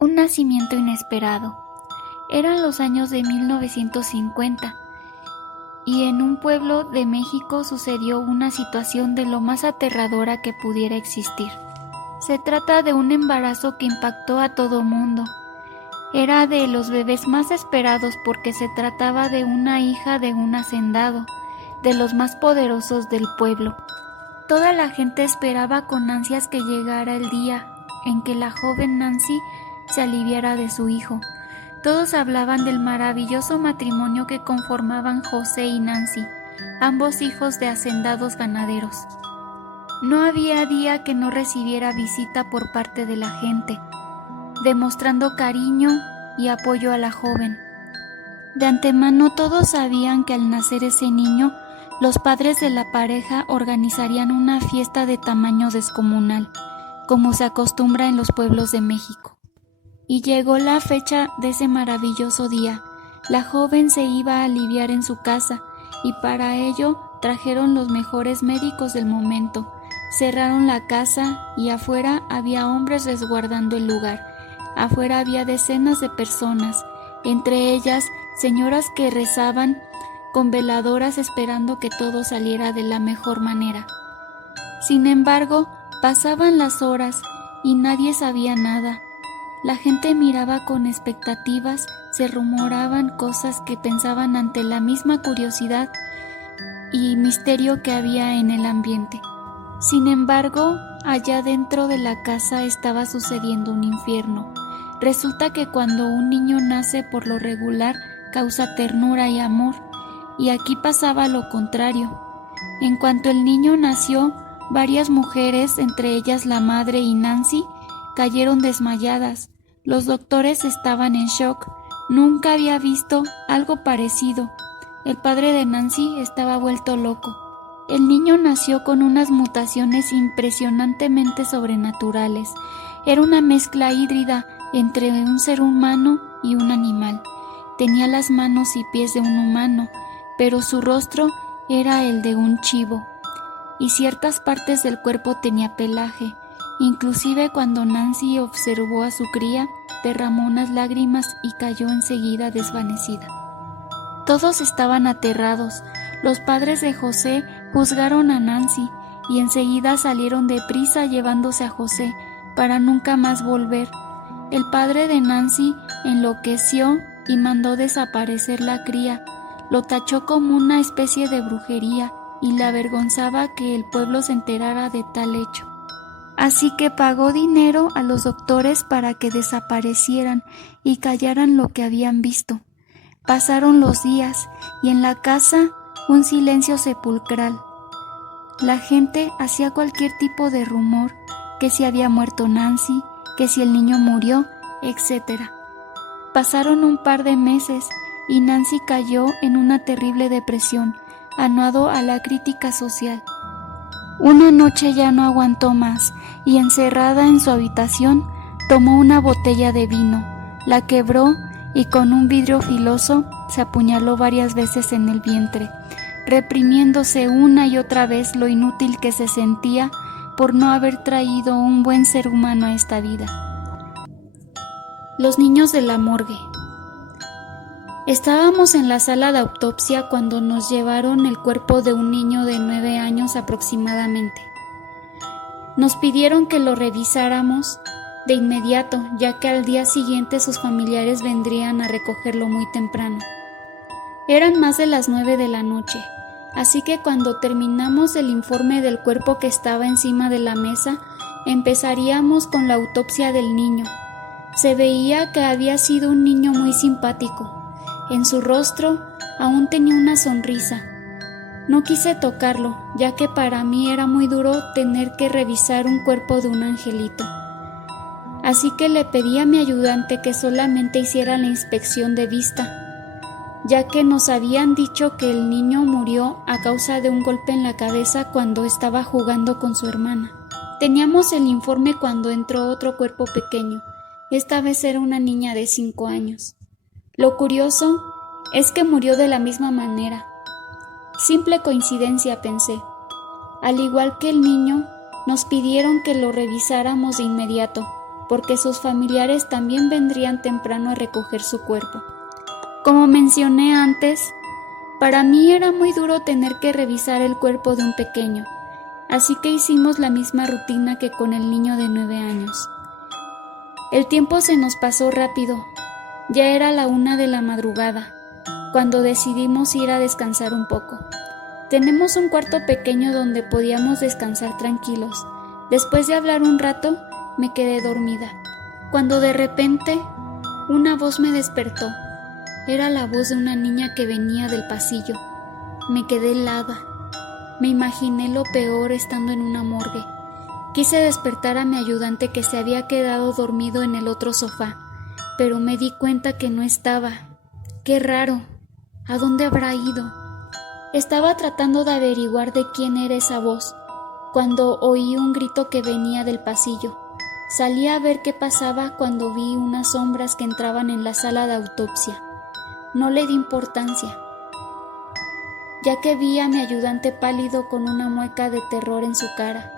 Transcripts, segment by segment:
Un nacimiento inesperado. Eran los años de 1950 y en un pueblo de México sucedió una situación de lo más aterradora que pudiera existir. Se trata de un embarazo que impactó a todo mundo. Era de los bebés más esperados porque se trataba de una hija de un hacendado, de los más poderosos del pueblo. Toda la gente esperaba con ansias que llegara el día en que la joven Nancy se aliviara de su hijo. Todos hablaban del maravilloso matrimonio que conformaban José y Nancy, ambos hijos de hacendados ganaderos. No había día que no recibiera visita por parte de la gente, demostrando cariño y apoyo a la joven. De antemano todos sabían que al nacer ese niño, los padres de la pareja organizarían una fiesta de tamaño descomunal, como se acostumbra en los pueblos de México. Y llegó la fecha de ese maravilloso día. La joven se iba a aliviar en su casa, y para ello trajeron los mejores médicos del momento. Cerraron la casa y afuera había hombres resguardando el lugar. Afuera había decenas de personas, entre ellas señoras que rezaban con veladoras esperando que todo saliera de la mejor manera. Sin embargo, pasaban las horas y nadie sabía nada. La gente miraba con expectativas, se rumoraban cosas que pensaban ante la misma curiosidad y misterio que había en el ambiente. Sin embargo, allá dentro de la casa estaba sucediendo un infierno. Resulta que cuando un niño nace por lo regular causa ternura y amor, y aquí pasaba lo contrario. En cuanto el niño nació, varias mujeres, entre ellas la madre y Nancy, cayeron desmayadas. Los doctores estaban en shock. Nunca había visto algo parecido. El padre de Nancy estaba vuelto loco. El niño nació con unas mutaciones impresionantemente sobrenaturales. Era una mezcla híbrida entre un ser humano y un animal. Tenía las manos y pies de un humano, pero su rostro era el de un chivo, y ciertas partes del cuerpo tenía pelaje. Inclusive cuando Nancy observó a su cría, derramó unas lágrimas y cayó enseguida desvanecida. Todos estaban aterrados. Los padres de José juzgaron a Nancy y enseguida salieron deprisa llevándose a José para nunca más volver. El padre de Nancy enloqueció y mandó desaparecer la cría. Lo tachó como una especie de brujería y le avergonzaba que el pueblo se enterara de tal hecho. Así que pagó dinero a los doctores para que desaparecieran y callaran lo que habían visto. Pasaron los días y en la casa un silencio sepulcral. La gente hacía cualquier tipo de rumor, que si había muerto Nancy, que si el niño murió, etc. Pasaron un par de meses y Nancy cayó en una terrible depresión, aunado a la crítica social. Una noche ya no aguantó más y encerrada en su habitación tomó una botella de vino, la quebró y con un vidrio filoso se apuñaló varias veces en el vientre, reprimiéndose una y otra vez lo inútil que se sentía por no haber traído un buen ser humano a esta vida. Los niños de la morgue. Estábamos en la sala de autopsia cuando nos llevaron el cuerpo de un niño de 9 años aproximadamente. Nos pidieron que lo revisáramos de inmediato, ya que al día siguiente sus familiares vendrían a recogerlo muy temprano. Eran más de las 9 de la noche, así que cuando terminamos el informe del cuerpo que estaba encima de la mesa, empezaríamos con la autopsia del niño. Se veía que había sido un niño muy simpático. En su rostro aún tenía una sonrisa. No quise tocarlo, ya que para mí era muy duro tener que revisar un cuerpo de un angelito. Así que le pedí a mi ayudante que solamente hiciera la inspección de vista, ya que nos habían dicho que el niño murió a causa de un golpe en la cabeza cuando estaba jugando con su hermana. Teníamos el informe cuando entró otro cuerpo pequeño. Esta vez era una niña de 5 años. Lo curioso es que murió de la misma manera. Simple coincidencia, pensé. Al igual que el niño, nos pidieron que lo revisáramos de inmediato. porque sus familiares también vendrían temprano a recoger su cuerpo. Como mencioné antes, para mí era muy duro tener que revisar el cuerpo de un pequeño, así que hicimos la misma rutina que con el niño de 9 años. El tiempo se nos pasó rápido, ya era la 1 de la madrugada, cuando decidimos ir a descansar un poco. Tenemos un cuarto pequeño donde podíamos descansar tranquilos. Después de hablar un rato, me quedé dormida, cuando de repente una voz me despertó. Era la voz de una niña que venía del pasillo. Me quedé helada. Me imaginé lo peor estando en una morgue. Quise despertar a mi ayudante que se había quedado dormido en el otro sofá, pero me di cuenta que no estaba. ¡Qué raro! ¿A dónde habrá ido? Estaba tratando de averiguar de quién era esa voz, cuando oí un grito que venía del pasillo. Salí a ver qué pasaba cuando vi unas sombras que entraban en la sala de autopsia. No le di importancia, ya que vi a mi ayudante pálido con una mueca de terror en su cara.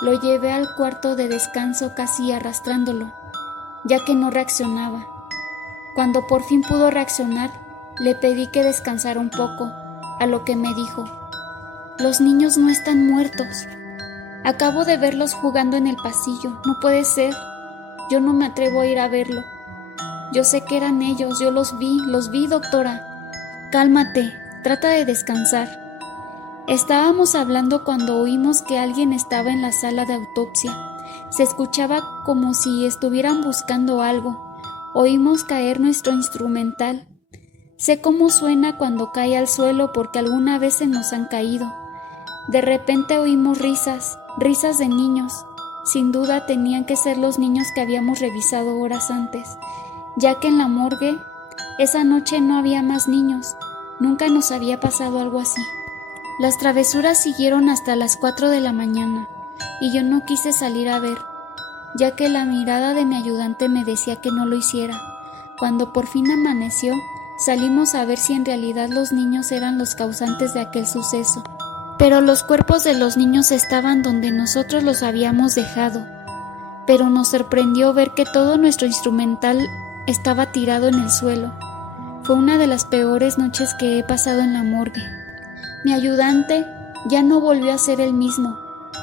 Lo llevé al cuarto de descanso casi arrastrándolo, ya que no reaccionaba. Cuando por fin pudo reaccionar, le pedí que descansara un poco, a lo que me dijo: «Los niños no están muertos. Acabo de verlos jugando en el pasillo. No puede ser. Yo no me atrevo a ir a verlo. Yo sé que eran ellos. Yo los vi, doctora. Cálmate, trata de descansar». Estábamos hablando cuando oímos que alguien estaba en la sala de autopsia. Se escuchaba como si estuvieran buscando algo. Oímos caer nuestro instrumental. Sé cómo suena cuando cae al suelo porque alguna vez se nos han caído. De repente oímos risas de niños. Sin duda tenían que ser los niños que habíamos revisado horas antes, ya que en la morgue esa noche no había más niños. Nunca nos había pasado algo así. Las travesuras siguieron hasta las 4 de la mañana y yo no quise salir a ver, ya que la mirada de mi ayudante me decía que no lo hiciera. Cuando por fin amaneció, salimos a ver si en realidad los niños eran los causantes de aquel suceso. Pero los cuerpos de los niños estaban donde nosotros los habíamos dejado. Pero nos sorprendió ver que todo nuestro instrumental estaba tirado en el suelo. Fue una de las peores noches que he pasado en la morgue. Mi ayudante ya no volvió a ser el mismo,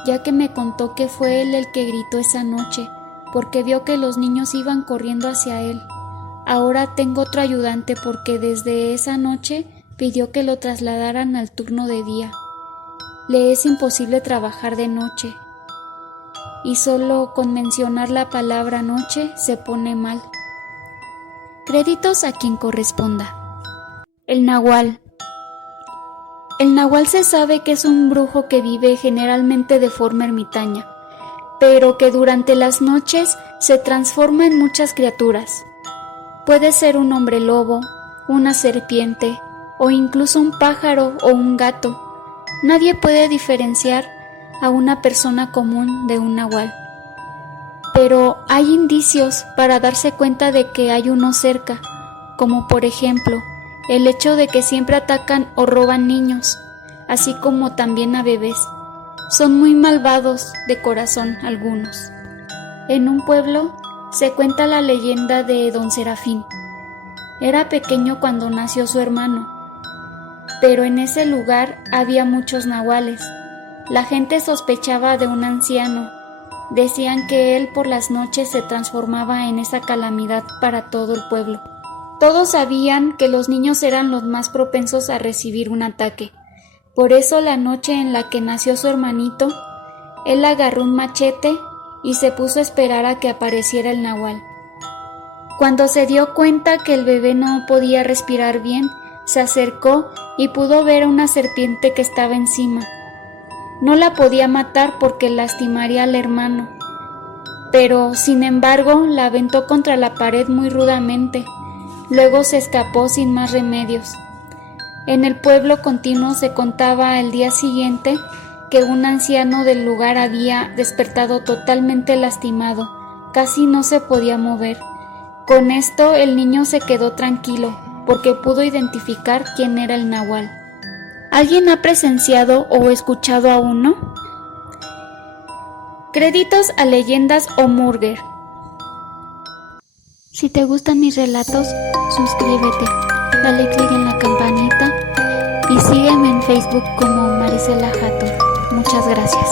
ya que me contó que fue él el que gritó esa noche, porque vio que los niños iban corriendo hacia él. Ahora tengo otro ayudante porque desde esa noche pidió que lo trasladaran al turno de día. Le es imposible trabajar de noche, y solo con mencionar la palabra noche se pone mal. Créditos a quien corresponda. El nahual. El nahual se sabe que es un brujo que vive generalmente de forma ermitaña, pero que durante las noches se transforma en muchas criaturas. Puede ser un hombre lobo, una serpiente, o incluso un pájaro o un gato. Nadie puede diferenciar a una persona común de un nahual. Pero hay indicios para darse cuenta de que hay uno cerca, como por ejemplo, el hecho de que siempre atacan o roban niños, así como también a bebés. Son muy malvados de corazón algunos. En un pueblo se cuenta la leyenda de Don Serafín. Era pequeño cuando nació su hermano, pero en ese lugar había muchos nahuales. La gente sospechaba de un anciano. Decían que él por las noches se transformaba en esa calamidad para todo el pueblo. Todos sabían que los niños eran los más propensos a recibir un ataque. Por eso la noche en la que nació su hermanito, él agarró un machete y se puso a esperar a que apareciera el nahual. Cuando se dio cuenta que el bebé no podía respirar bien, se acercó y pudo ver a una serpiente que estaba encima. No la podía matar porque lastimaría al hermano, pero sin embargo la aventó contra la pared muy rudamente. Luego se escapó sin más remedios. En el pueblo continuo se contaba al día siguiente que un anciano del lugar había despertado totalmente lastimado, casi no se podía mover. Con esto el niño se quedó tranquilo, porque pudo identificar quién era el nahual. ¿Alguien ha presenciado o escuchado a uno? Créditos a leyendas o Murger. Si te gustan mis relatos, suscríbete, dale click en la campanita y sígueme en Facebook como Marisela Hathor. Muchas gracias.